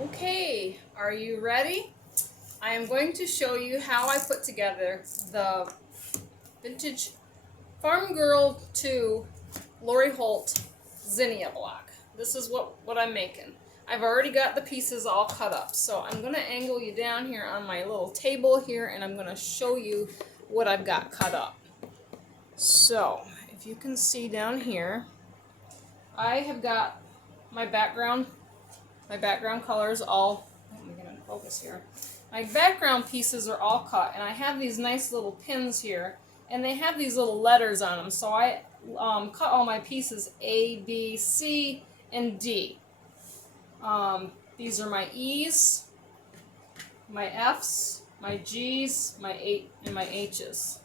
Okay, are you ready? I am going to show you how I put together the vintage Farm Girl 2 Lori Holt zinnia block. This is what I'm making. I've already got the pieces all cut up, so I'm going to angle you down here on my little table here, and I'm going to show you what I've got cut up. So, if you can see down here, I have got my background colors all, let me get in focus here. My background pieces are all cut, and I have these nice little pins here, and they have these little letters on them, so I cut all my pieces A, B, C, and D. These are my E's, my F's, my G's, my and my H's.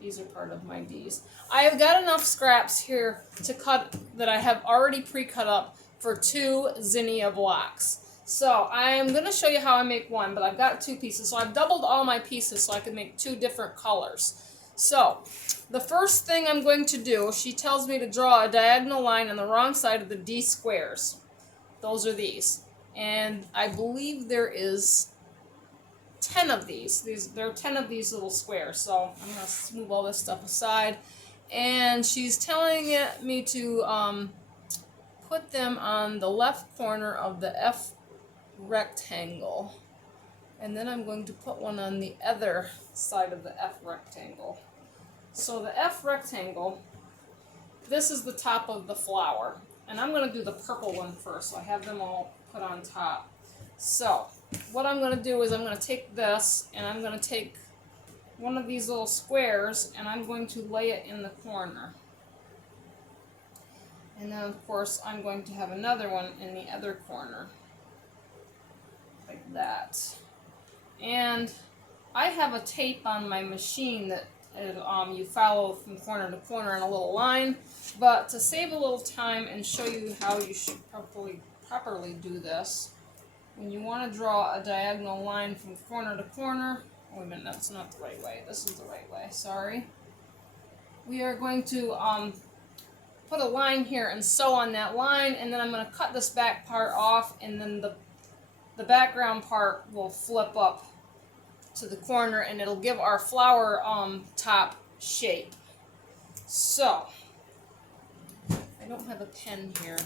These are part of my D's. I have got enough scraps here to cut that I have already pre-cut up for 2 zinnia blocks. So I am going to show you how I make one, but I've got 2 pieces. So I've doubled all my pieces so I can make 2 different colors. So the first thing I'm going to do, she tells me to draw a diagonal line on the wrong side of the D squares. Those are these. And I believe there is 10 of these. There are 10 of these little squares. So I'm going to move all this stuff aside. And she's telling me to put them on the left corner of the F rectangle. And then I'm going to put one on the other side of the F rectangle. So the F rectangle, this is the top of the flower. And I'm going to do the purple one first. So I have them all put on top. So what I'm going to do is I'm going to take this and I'm going to take one of these little squares and I'm going to lay it in the corner. And then of course I'm going to have another one in the other corner. Like that. And I have a tape on my machine that you follow from corner to corner in a little line. But to save a little time and show you how you should properly do this, when you want to draw a diagonal line from corner to corner, wait a minute, that's not the right way. This is the right way, sorry. We are going to put a line here and sew on that line, and then I'm going to cut this back part off, and then the background part will flip up to the corner, and it'll give our flower top shape. So, I don't have a pen here,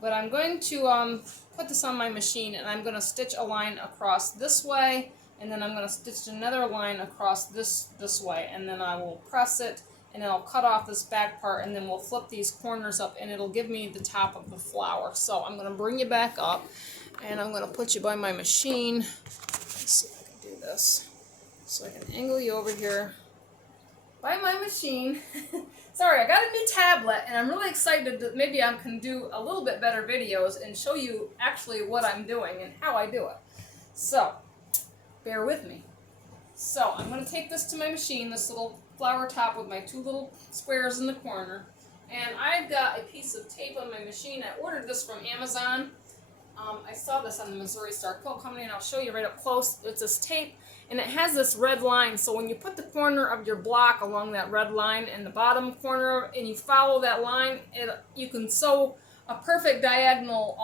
but I'm going to put this on my machine, and I'm going to stitch a line across this way, and then I'm going to stitch another line across this way, and then I will press it, and then I'll cut off this back part, and then we'll flip these corners up, and it'll give me the top of the flower. So I'm going to bring you back up, and I'm going to put you by my machine. Let's see if I can do this. So I can angle you over here by my machine. Sorry, I got a new tablet, and I'm really excited that maybe I can do a little bit better videos and show you actually what I'm doing and how I do it. So, bear with me. So, I'm going to take this to my machine, this little flower top with my 2 little squares in the corner, and I've got a piece of tape on my machine. I ordered this from Amazon. I saw this on the Missouri Star Quilt Company, and I'll show you right up close. It's this tape, and it has this red line, so when you put the corner of your block along that red line in the bottom corner, and you follow that line, you can sew a perfect diagonal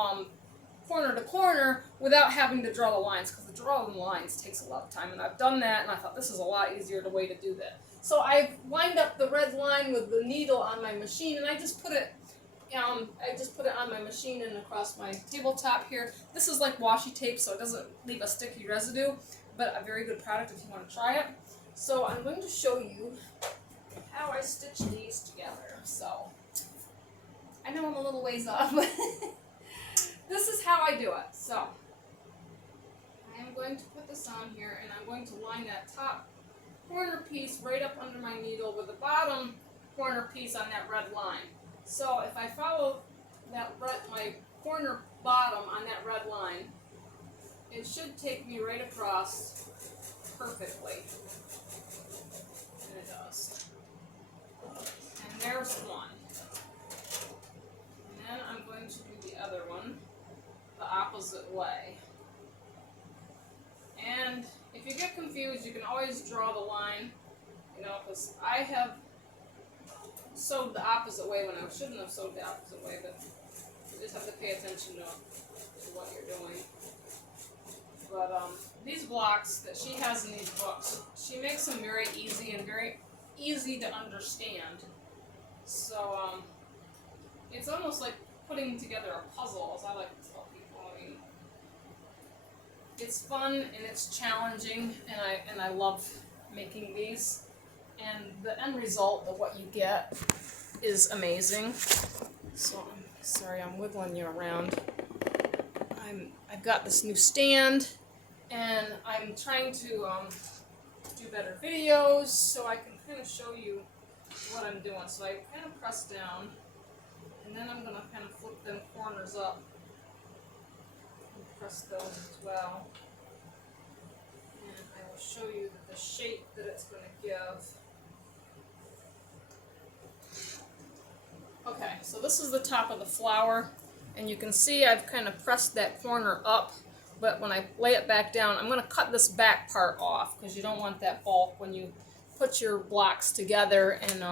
corner to corner without having to draw the lines, because the drawing the lines takes a lot of time, and I've done that, and I thought this is a lot easier way to do that. So I've lined up the red line with the needle on my machine, and I just put it on my machine and across my tabletop here. This is like washi tape, so it doesn't leave a sticky residue, but a very good product if you want to try it. So I'm going to show you how I stitch these together. So I know I'm a little ways off, but this is how I do it. So I am going to put this on here, and I'm going to line that top corner piece right up under my needle with the bottom corner piece on that red line. So if I follow my corner bottom on that red line, it should take me right across perfectly. And it does. And there's one. And then I'm going to do the other one the opposite way. And if you get confused, you can always draw the line, because I have sewed the opposite way when I shouldn't have sewed the opposite way, but you just have to pay attention to what you're doing. these blocks that she has in these books, she makes them very easy and very easy to understand. So it's almost like putting together a puzzle, as I like to tell people. I mean, it's fun and it's challenging, and I love making these. And the end result of what you get is amazing. So I'm sorry, I'm wiggling you around. I've got this new stand, and I'm trying to do better videos so I can kind of show you what I'm doing. So I kind of press down, and then I'm going to kind of flip them corners up and press those as well. And I will show you the shape that it's going to give. Okay, so this is the top of the flower, and you can see I've kind of pressed that corner up, but when I lay it back down, I'm going to cut this back part off because you don't want that bulk when you put your blocks together. And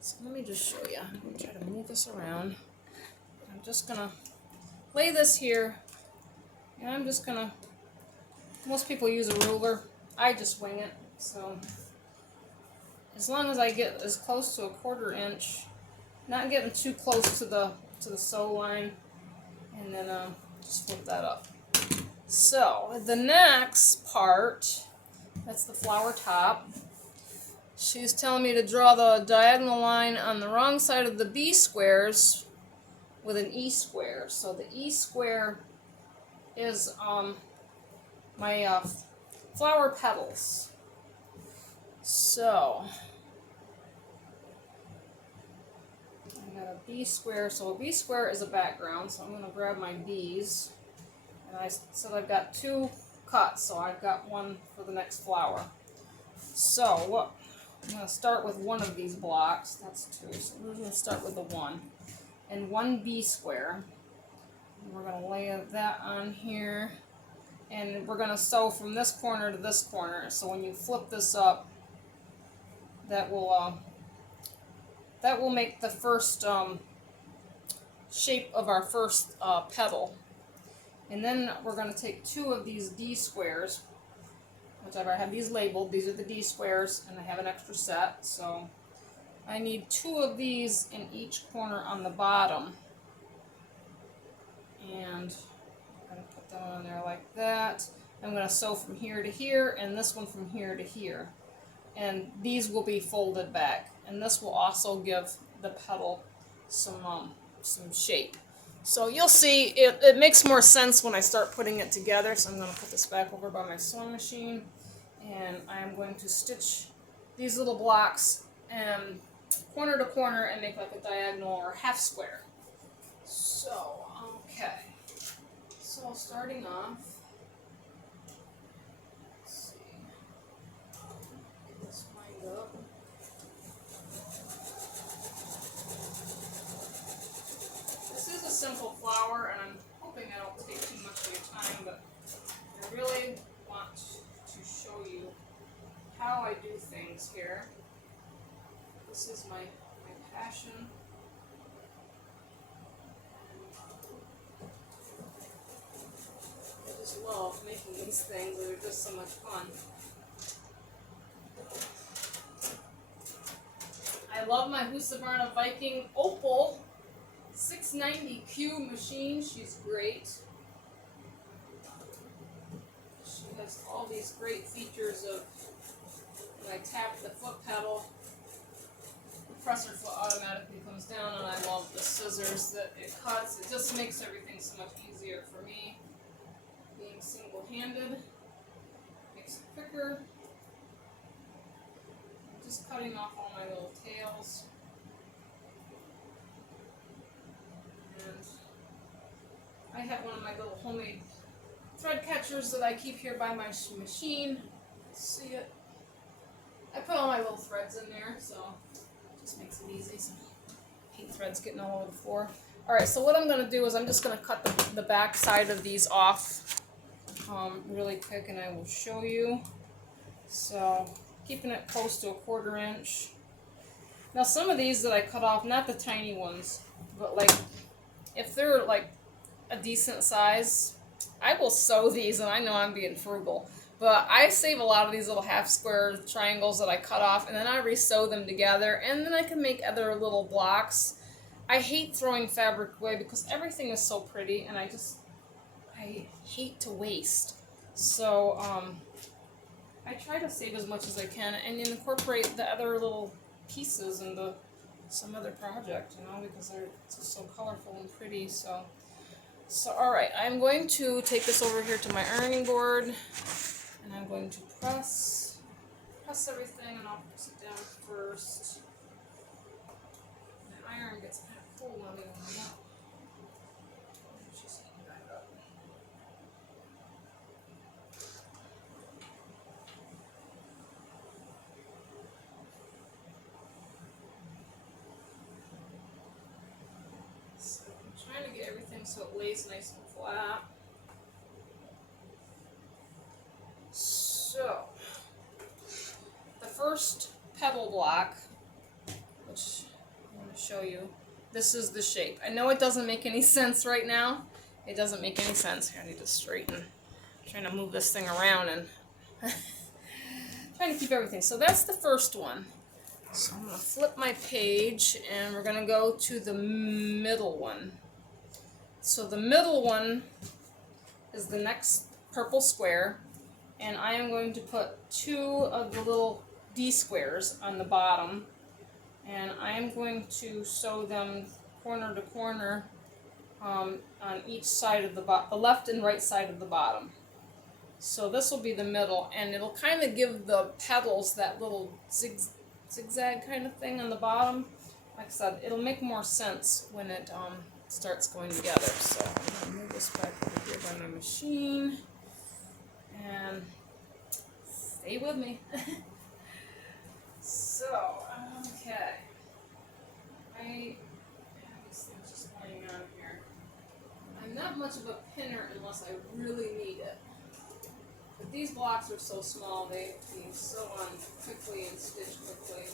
so let me just show you. I'm going to try to move this around. I'm just going to lay this here, and I'm just going to, most people use a ruler. I just wing it. So as long as I get as close to a 1/4 inch, not getting too close to the sew line, and then just flip that up. So the next part, that's the flower top. She's telling me to draw the diagonal line on the wrong side of the B squares with an E square. So the E square is my flower petals. So I got a B square, so a B square is a background, so I'm going to grab my B's, and I said I've got 2 cuts, so I've got one for the next flower. So what, I'm going to start with one of these blocks, that's 2, so we're going to start with the 1, and 1 B square, and we're going to lay that on here, and we're going to sew from this corner to this corner, so when you flip this up, that will make the first shape of our first petal. And then we're going to take 2 of these D squares, which I have these labeled. These are the D squares, and I have an extra set. So I need 2 of these in each corner on the bottom. And I'm going to put them on there like that. I'm going to sew from here to here, and this one from here to here. And these will be folded back, and this will also give the petal some shape. So you'll see it makes more sense when I start putting it together. So I'm going to put this back over by my sewing machine, and I'm going to stitch these little blocks corner to corner and make like a diagonal or half square. So okay, so starting off. This is a simple flower, and I'm hoping I don't take too much of your time, but I really want to show you how I do things here. This is my passion. I just love making these things. They're just so much fun. I love my Husqvarna Viking Opal 690Q machine. She's great. She has all these great features of when I tap the foot pedal, the presser foot automatically comes down, and I love the scissors that it cuts. It just makes everything so much easier for me. Being single-handed makes it quicker. Just cutting off all my little tails. And I have one of my little homemade thread catchers that I keep here by my machine. See it? I put all my little threads in there, so it just makes it easy. So paint threads getting all over the floor. Alright, so what I'm going to do is I'm just going to cut the back side of these off really quick, and I will show you. So keeping it close to a 1/4 inch. Now some of these that I cut off, not the tiny ones, but like if they're like a decent size, I will sew these, and I know I'm being frugal, but I save a lot of these little half square triangles that I cut off, and then I re-sew them together, and then I can make other little blocks. I hate throwing fabric away because everything is so pretty, and I hate to waste. So I try to save as much as I can and incorporate the other little pieces into some other project, you know, because they're just so colorful and pretty. So all right, I'm going to take this over here to my ironing board, and I'm going to press everything, and I'll press it down first. My iron gets kind of cold when we warm up. She's heating back up. So I'm trying to get everything so it lays nice and flat. So the first pebble block, which I'm going to show you, this is the shape. I know it doesn't make any sense right now. It doesn't make any sense. Here, I need to straighten. I'm trying to move this thing around and trying to keep everything. So that's the first one. So I'm going to flip my page, and we're going to go to the middle one. So the middle one is the next purple square, and I am going to put 2 of the little D squares on the bottom, and I am going to sew them corner to corner on each side of the left and right side of the bottom. So this will be the middle, and it'll kind of give the petals that little zigzag kind of thing on the bottom. Like I said, it'll make more sense when it starts going together. So I'm going to move this back over here by my machine, and stay with me. So, okay. I have these things just laying out here. I'm not much of a pinner unless I really need it. But these blocks are so small, they can sew on quickly and stitch quickly.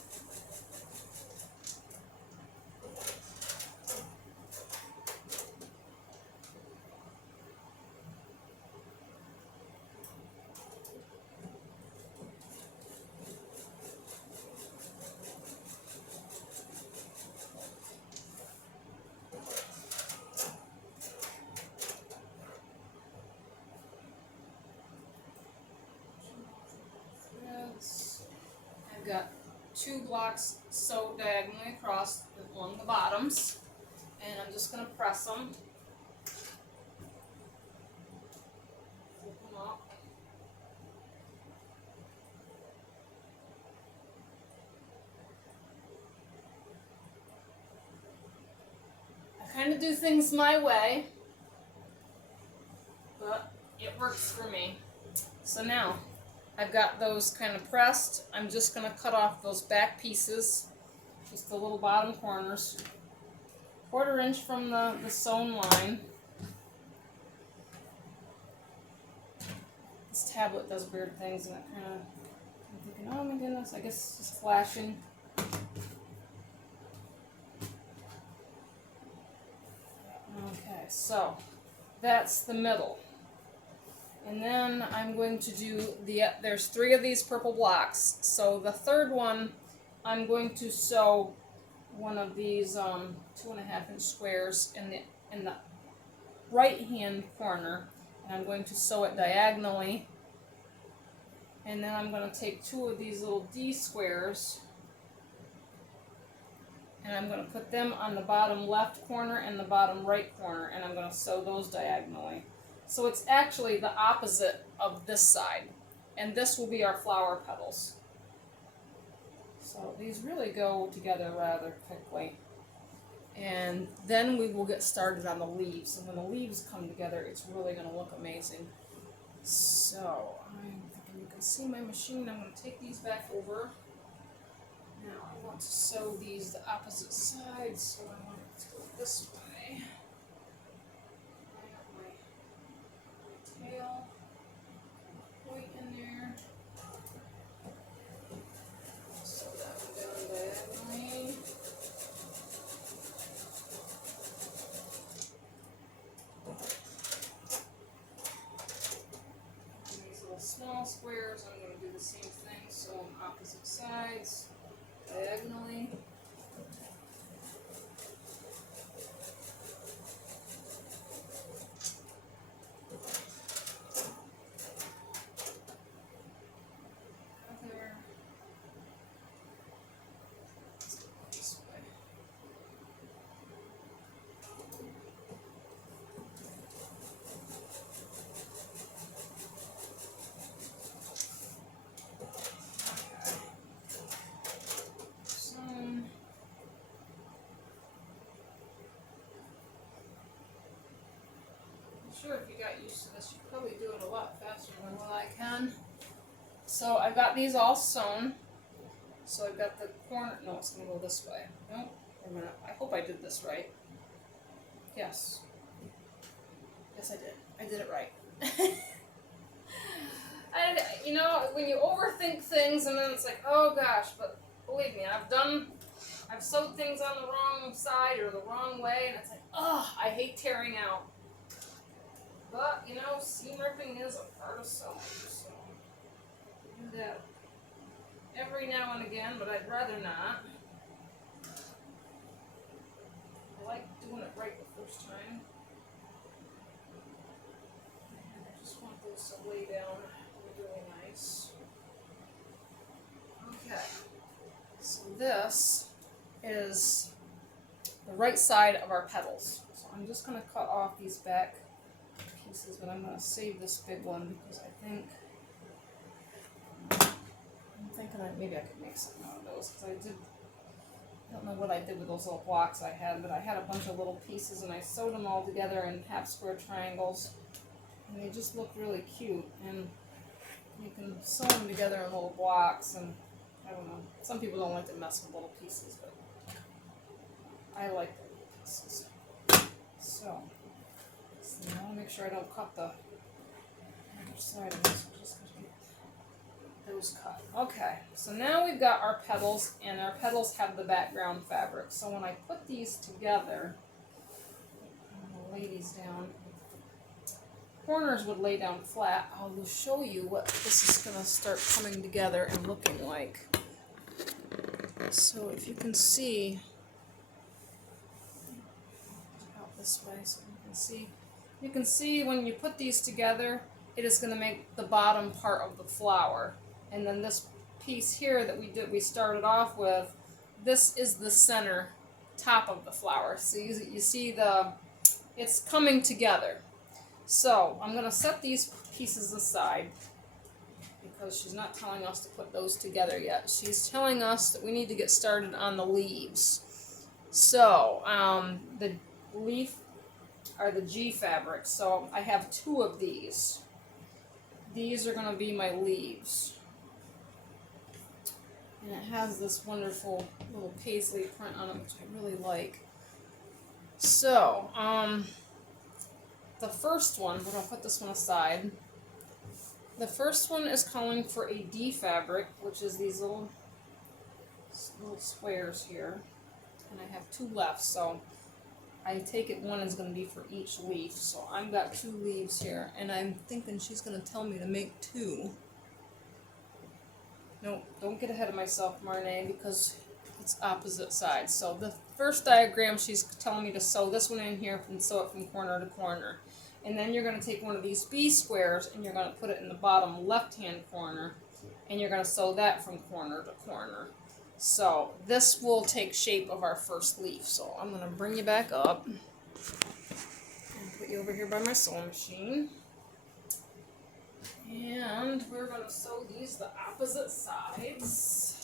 I've got 2 blocks sewed diagonally across along the bottoms, and I'm just going to press them. Flip them up. I kind of do things my way, but it works for me. So now I've got those kind of pressed. I'm just going to cut off those back pieces, just the little bottom corners, 1/4 inch from the sewn line. This tablet does weird things, and it kind of, I'm thinking, oh my goodness, I guess it's just flashing. Okay, so that's the middle. And then I'm going to do there's 3 of these purple blocks. So the third one, I'm going to sew one of these 2.5 inch squares in the right hand corner, and I'm going to sew it diagonally. And then I'm going to take 2 of these little D squares, and I'm going to put them on the bottom left corner and the bottom right corner, and I'm going to sew those diagonally. So it's actually the opposite of this side, and this will be our flower petals. So these really go together rather quickly. And then we will get started on the leaves, and when the leaves come together, it's really going to look amazing. So I'm thinking you can see my machine. I'm going to take these back over. Now I want to sew these the opposite sides, so I want it to go this way. Tail, point in there, so that will go diagonally. squares, I'm going to do the same thing, so on opposite sides, diagonally. Sure, if you got used to this, you'd probably do it a lot faster than what I can. So I've got these all sewn. So I've got the corner. No, it's going to go this way. No, wait a minute. I hope I did this right. Yes. Yes, I did. I did it right. And you know, when you overthink things, and then it's like, oh gosh. But believe me, I've sewed things on the wrong side or the wrong way, and it's like, oh, I hate tearing out. But, you know, seam ripping is a part of sewing, so I do that every now and again, but I'd rather not. I like doing it right the first time. And I just want those to lay down really nice. Okay, so this is the right side of our petals. So I'm just going to cut off these back pieces, but I'm going to save this big one because I'm thinking that maybe I could make something out of those, because I don't know what I did with those little blocks I had, but I had a bunch of little pieces and I sewed them all together in half square triangles, and they just looked really cute, and you can sew them together in little blocks, and I don't know, some people don't like to mess with little pieces, but I like the little pieces. So I want to make sure I don't cut the other side of this. I'm just going to get those cut. Okay, so now we've got our petals, and our petals have the background fabric. So when I put these together, I'm going to lay these down. Corners would lay down flat. I will show you what this is going to start coming together and looking like. So if you can see, out this way so you can see. You can see when you put these together, it is going to make the bottom part of the flower. And then this piece here that we started off with, this is the center top of the flower. So you see it's coming together. So I'm going to set these pieces aside because she's not telling us to put those together yet. She's telling us that we need to get started on the leaves. So the leaf are the G fabrics. So I have 2 of these. These are going to be my leaves. And it has this wonderful little paisley print on it, which I really like. So, the first one, we're going to put this one aside. The first one is calling for a D fabric, which is these little squares here. And I have 2 left, so I take it 1 is going to be for each leaf. So I've got 2 leaves here, and I'm thinking she's going to tell me to make 2. No, don't get ahead of myself, Marnie, because it's opposite sides. So the first diagram, she's telling me to sew this one in here and sew it from corner to corner. And then you're going to take one of these B squares and you're going to put it in the bottom left-hand corner, and you're going to sew that from corner to corner. So this will take shape of our first leaf. So I'm going to bring you back up and put you over here by my sewing machine. And we're going to sew these the opposite sides.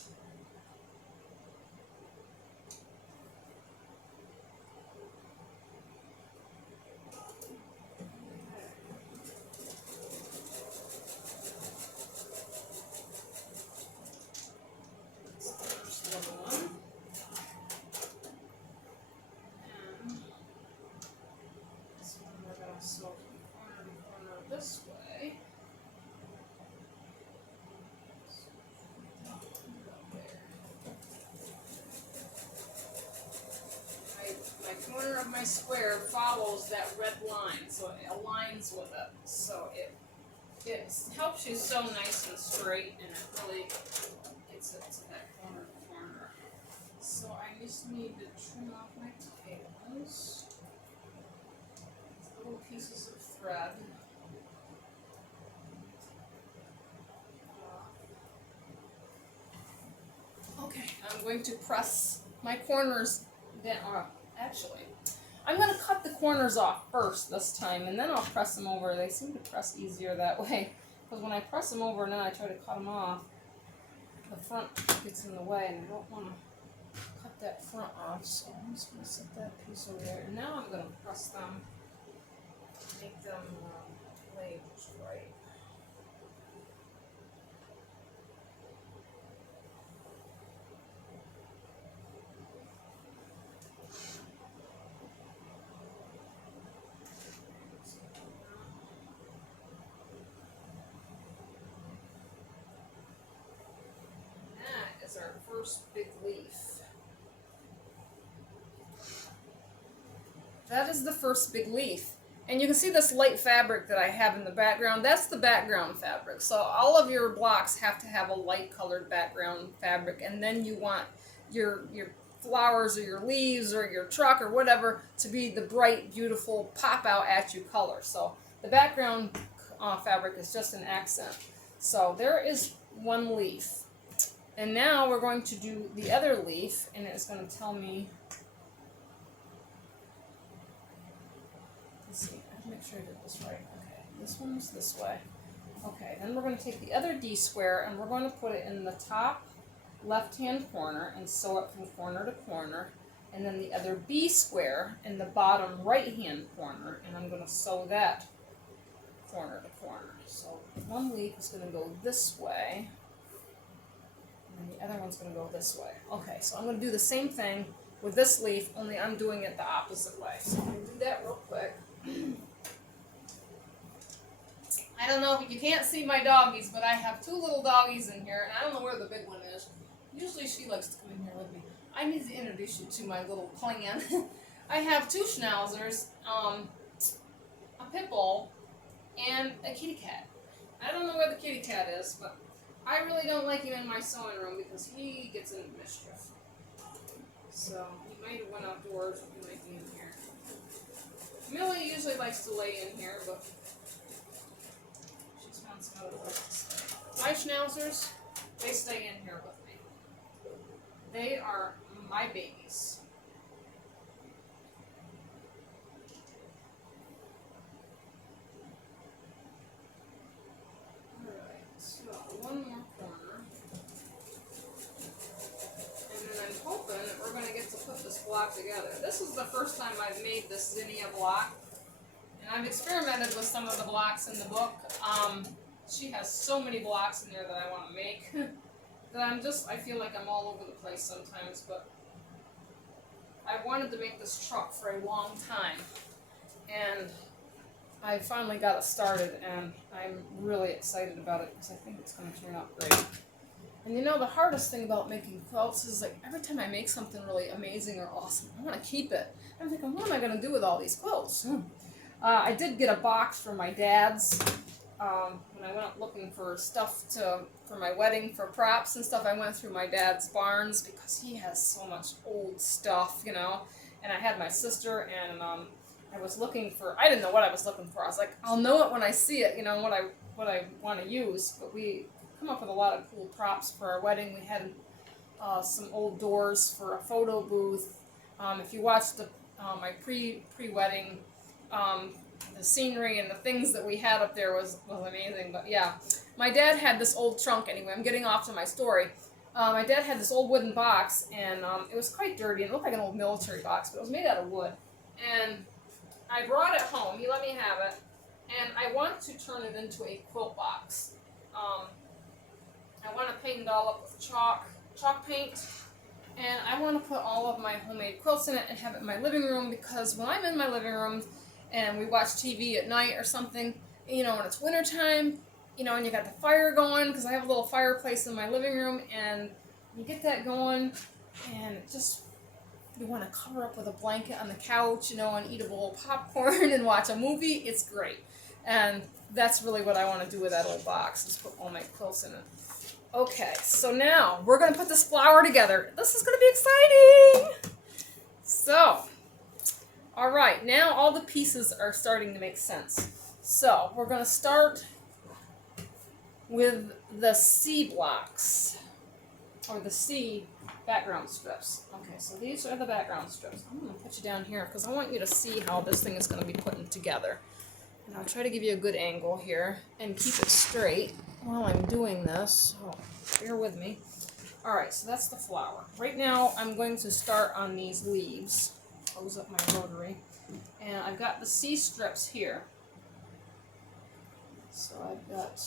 This way. My corner of my square follows that red line, so it aligns with it. So it It helps you sew nice and straight, and it really gets it to that corner to corner. So I just need to trim off my tails. Little pieces of thread. Okay, I'm going to press my corners down. Actually, I'm going to cut the corners off first this time, and then I'll press them over. They seem to press easier that way. Because when I press them over and then I try to cut them off, the front gets in the way, and I don't want to cut that front off. So I'm just going to set that piece over there. And now I'm going to press them, make them lay just right. Our first big leaf. That is the first big leaf. And you can see this light fabric that I have in the background. That's the background fabric. So all of your blocks have to have a light colored background fabric, and then you want your flowers or your leaves or your truck or whatever to be the bright, beautiful, pop out at you color. So the background fabric is just an accent. So there is one leaf. And now we're going to do the other leaf, and it's going to tell me, let's see, I have to make sure I did this right. Okay, this one's this way. Okay, then we're going to take the other D square, and we're going to put it in the top left-hand corner and sew it from corner to corner, and then the other B square in the bottom right-hand corner, and I'm going to sew that corner to corner. So one leaf is going to go this way, and the other one's going to go this way. Okay, so I'm going to do the same thing with this leaf, only I'm doing it the opposite way. So I'm going to do that real quick. I don't know if you can't see my doggies, but I have two little doggies in here, and I don't know where the big one is. Usually she likes to come in here with me. I need to introduce you to my little clan. I have two schnauzers, a pit bull, and a kitty cat. I don't know where the kitty cat is, but I really don't like him in my sewing room because he gets into mischief. So he might have went outdoors, or he might be in here. Millie usually likes to lay in here, but she's found some other places to stay. My schnauzers, they stay in here with me. They are my babies. Alright, so one more corner. And then I'm hoping that we're going to get to put this block together. This is the first time I've made this zinnia block. And I've experimented with some of the blocks in the book. She has so many blocks in there that I want to make that I feel like I'm all over the place sometimes, but I wanted to make this truck for a long time, and I finally got it started, and I'm really excited about it because I think it's going to turn out great. And you know, the hardest thing about making quilts is like every time I make something really amazing or awesome, I want to keep it. I'm thinking, what am I going to do with all these quilts? I did get a box from my dad's. When I went looking for stuff for my wedding, for props and stuff, I went through my dad's barns because he has so much old stuff, you know. And I had my sister, and I was looking for, I didn't know what I was looking for. I was like, I'll know it when I see it, you know, what I want to use. But we come up with a lot of cool props for our wedding. We had some old doors for a photo booth. If you watched my pre-wedding, the scenery and the things that we had up there was amazing. But yeah, my dad had this old trunk. Anyway, I'm getting off to my story. My dad had this old wooden box, and it was quite dirty. It looked like an old military box, but it was made out of wood. And I brought it home. He let me have it, and I want to turn it into a quilt box. I want to paint it all up with chalk paint, and I want to put all of my homemade quilts in it and have it in my living room, because when I'm in my living room and we watch TV at night or something, you know, when it's wintertime, you know, and you got the fire going, because I have a little fireplace in my living room, and you get that going, and it just, you want to cover up with a blanket on the couch, you know, and eat a bowl of popcorn and watch a movie. It's great. And that's really what I want to do with that old box, is put all my quilts in it. Okay, so now we're going to put this flower together. This is going to be exciting! So, alright, now all the pieces are starting to make sense. So, we're going to start with the C blocks, or the C background strips. Okay, so these are the background strips. I'm going to put you down here because I want you to see how this thing is going to be put together. And I'll try to give you a good angle here and keep it straight while I'm doing this. Oh, bear with me. Alright, so that's the flower. Right now I'm going to start on these leaves. Close up my rotary. And I've got the C strips here. So I've got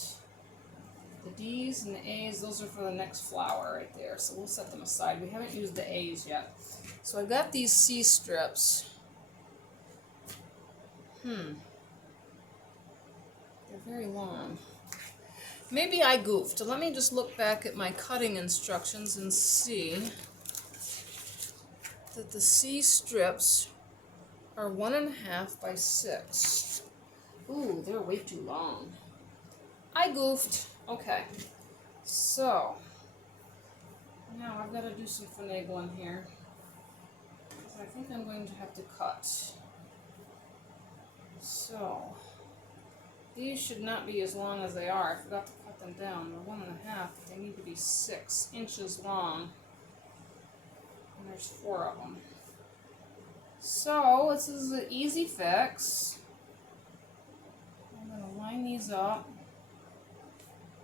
the D's and the A's. Those are for the next flower right there. So we'll set them aside. We haven't used the A's yet. So I've got these C strips. They're very long. Maybe I goofed. Let me just look back at my cutting instructions and see that the C strips are 1.5 by 6. Ooh, they're way too long. I goofed. Okay. So, now I've got to do some finagling here. I think I'm going to have to cut. So, these should not be as long as they are. I forgot to cut them down. They're 1.5. They need to be 6 inches long. And there's 4 of them. So this is an easy fix. I'm going to line these up.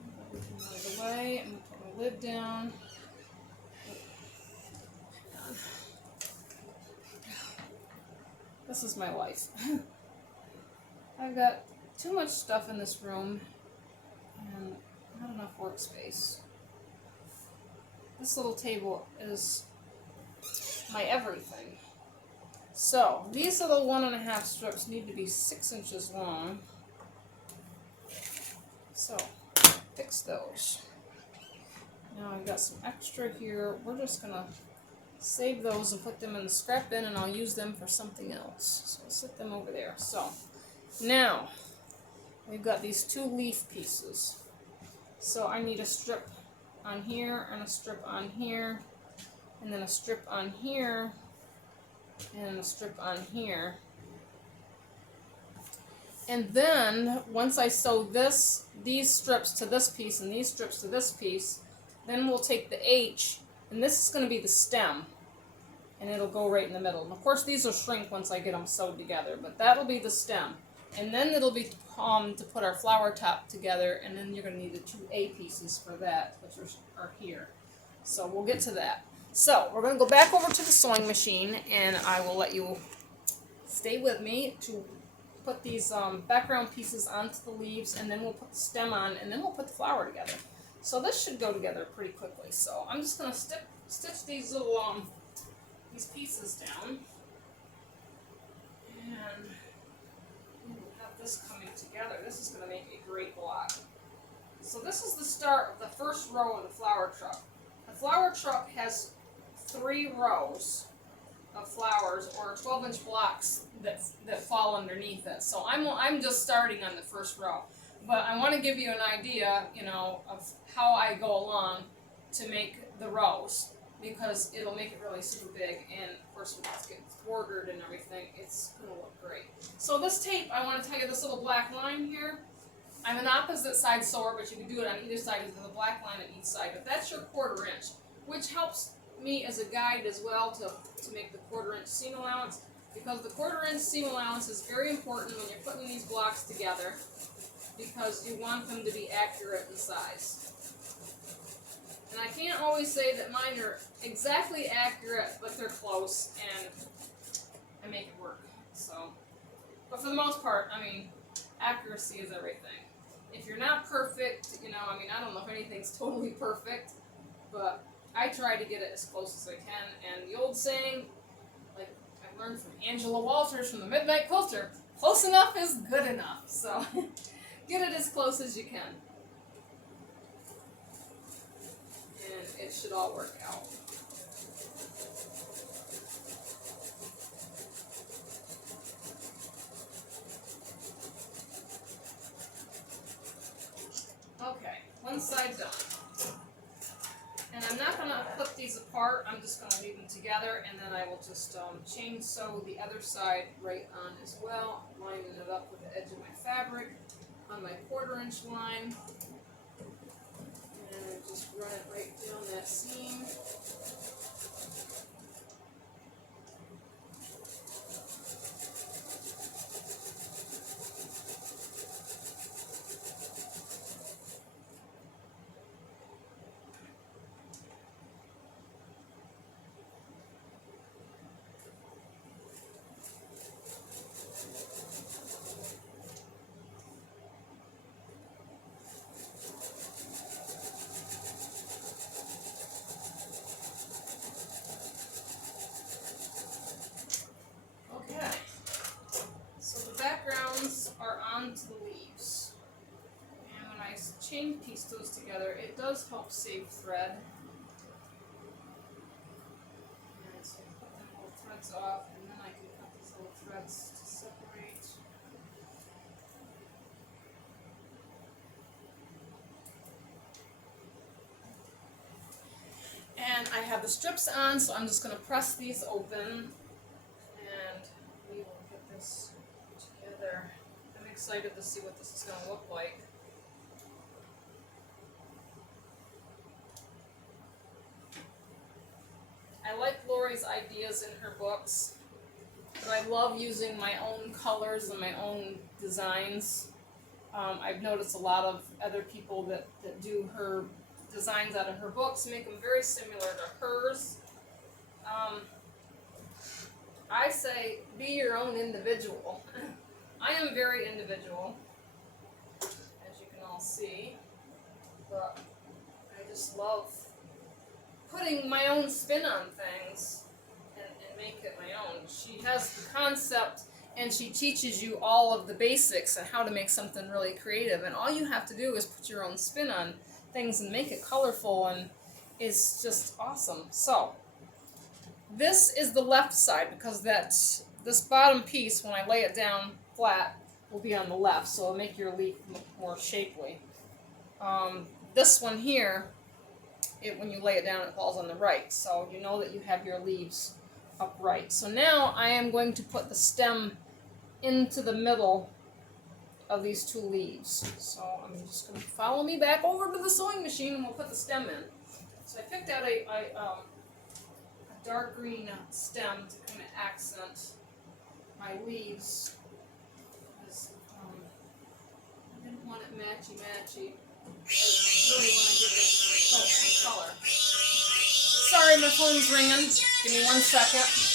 Move everything out of the way. I'm going to put my lid down. This is my life. I've got too much stuff in this room and not enough workspace. This little table is my everything. So these little 1.5 strips need to be 6 inches long. So fix those. Now I've got some extra here. We're just gonna save those and put them in the scrap bin, and I'll use them for something else. So I'll set them over there. So now we've got these 2 leaf pieces. So I need a strip on here and a strip on here, and then a strip on here and a strip on here. And then once I sew these strips to this piece and these strips to this piece, then we'll take the H, and this is going to be the stem, and it'll go right in the middle. And of course these will shrink once I get them sewed together, but that'll be the stem. And then it'll be to put our flower top together, and then you're going to need the 2 A pieces for that, which are here. So we'll get to that. So we're going to go back over to the sewing machine, and I will let you stay with me to put these background pieces onto the leaves, and then we'll put the stem on, and then we'll put the flower together. So this should go together pretty quickly. So I'm just going to stitch these little these pieces down, and we'll have this coming together. This is going to make a great block. So this is the start of the first row of the flower truck. The flower truck has 3 rows of flowers, or 12-inch blocks that fall underneath it. So I'm just starting on the first row, but I want to give you an idea, you know, of how I go along to make the rows, because it'll make it really super big, and of course when it gets bordered and everything, it's going to look great. So this tape, I want to tell you, this little black line here, I'm an opposite side sewer, but you can do it on either side. There's a black line on each side, but that's your 1/4 inch, which helps me as a guide as well to make the 1/4 inch seam allowance, because the 1/4 inch seam allowance is very important when you're putting these blocks together, because you want them to be accurate in size. And I can't always say that mine are exactly accurate, but they're close, and I make it work. So, but for the most part, I mean, accuracy is everything. If you're not perfect, you know, I mean, I don't know if anything's totally perfect, but I try to get it as close as I can. And the old saying, like I learned from Angela Walters from the Midnight Quilter, close enough is good enough. So get it as close as you can, and it should all work out. one side done. And I'm not going to put these apart, I'm just going to leave them together, and then I will just chain sew the other side right on as well, lining it up with the edge of my fabric on my 1/4 inch line. And just run it right down that seam. Onto the leaves, and when I chain piece those together, it does help save thread. And so I put them little threads off, and then I can cut these little threads to separate. And I have the strips on, so I'm just going to press these open, and we will get this together. Excited to see what this is going to look like. I like Lori's ideas in her books, but I love using my own colors and my own designs. I've noticed a lot of other people that do her designs out of her books make them very similar to hers. I say be your own individual. I am very individual, as you can all see, but I just love putting my own spin on things and make it my own. She has the concept, and she teaches you all of the basics on how to make something really creative, and all you have to do is put your own spin on things and make it colorful, and it's just awesome. So, this is the left side, because this bottom piece, when I lay it down flat, will be on the left, so it'll make your leaf look more shapely. This one here, when you lay it down, it falls on the right, so you know that you have your leaves upright. So now I am going to put the stem into the middle of these 2 leaves. So I'm just going to follow me back over to the sewing machine, and we'll put the stem in. So I picked out a dark green stem to kind of accent my leaves. I didn't want it matchy-matchy. I really want to give it some color. Sorry, my phone's ringing. Give me 1 second.